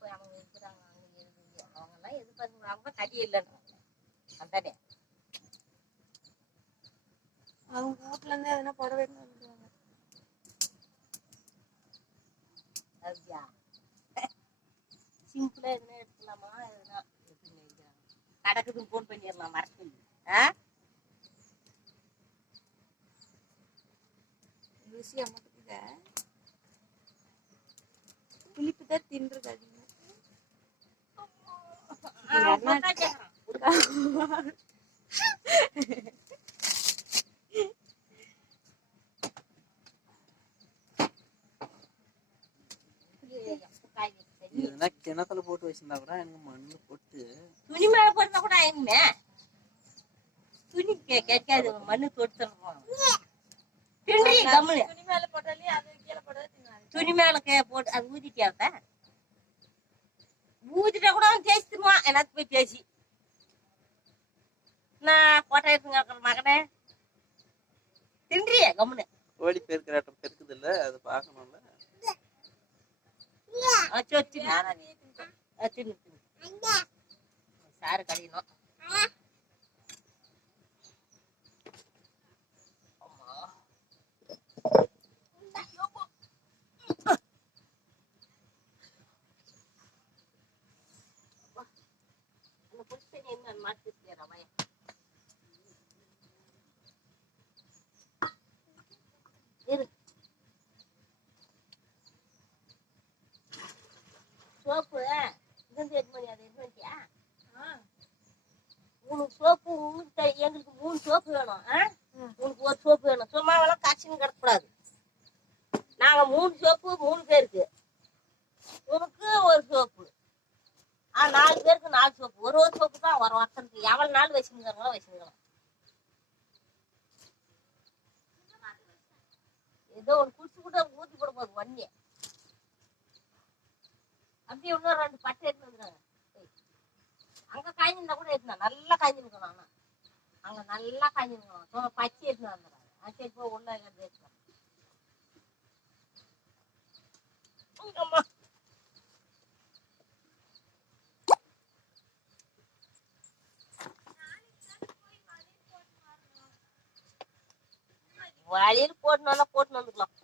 போய் அவங்க இருக்கிறாங்க அவங்க அவங்க எல்லாம் எதிர்பார்க்க அவங்க கடி இல்லைன்னு அதானே அவங்க வீட்டுல இருந்து எதனா புடவைன்னு வந்துடுவாங்க. அப்படியா சிம்பிளா எதுனா எடுத்துலாமா எதுனா கடக்குதுன்னு போன் பண்ணிடலாம் மறக்க ருசியா மாட்டேங்குத புளிப்பு தான் தின்றது அதிகமா. கிணத்துல போட்டு வச்சிருந்தா கூட எனக்கு மண்ணு போட்டு துணி மேல போட்டா கூட ஆயிருமே துணி கேட்காது மண்ணு தொடுத்துருவோம் துணி மேல போட்டாலே அது கீழே போட்டா துணி மேல போட்டு அது ஊதிட்டியாவ ஊதிட்டா கூட அவன் தேய்ச்சிடுவான் எல்லாத்துக்கும் போய் தேய்ச்சி நான் போட்டா எடுத்துங்க மகனே தின்றியே கம்முன்னு ஓடி பெருக்கிறாட்டம் பெருக்குது இல்ல அது பாக்கணும்ல சாரு கழியணும் சோப்பு உனக்கு சோப்பு எங்களுக்கு 3 சோப்பு வேணும் உனக்கு ஒரு சோப்பு வேணும் சும்மா வேணாம் காய்ச்சின்னு கிடக்கூடாது நாங்க 3 சோப்பு 3 பேருக்கு உனக்கு ஒரு சோப்பு 4 பேருக்கு 4 சோப்பு ஒரு சோப்பு தான் வரும் வருஷத்துக்கு எவ்வளவு நாள் வச்சுருக்காங்களோ வச்சுருக்கலாம் ஏதோ ஒரு குடிச்சு கூட ஊத்தி போட போகுது வண்டி அப்படியே இன்னும் 2 பட்டை எடுத்து வந்துடுறாங்க அங்க காய்ஞ்சிருந்தா கூட எடுத்துனா நல்லா காய்ஞ்சிருக்கணும் ஆனா அங்க நல்லா காய்ஞ்சிருக்கணும் பச்சை எடுத்துன்னு வந்துடுறாங்க சரி போய் உள்ள எடுத்துக்கலாம் வழியில் போட்டு வந்துக்கலாம்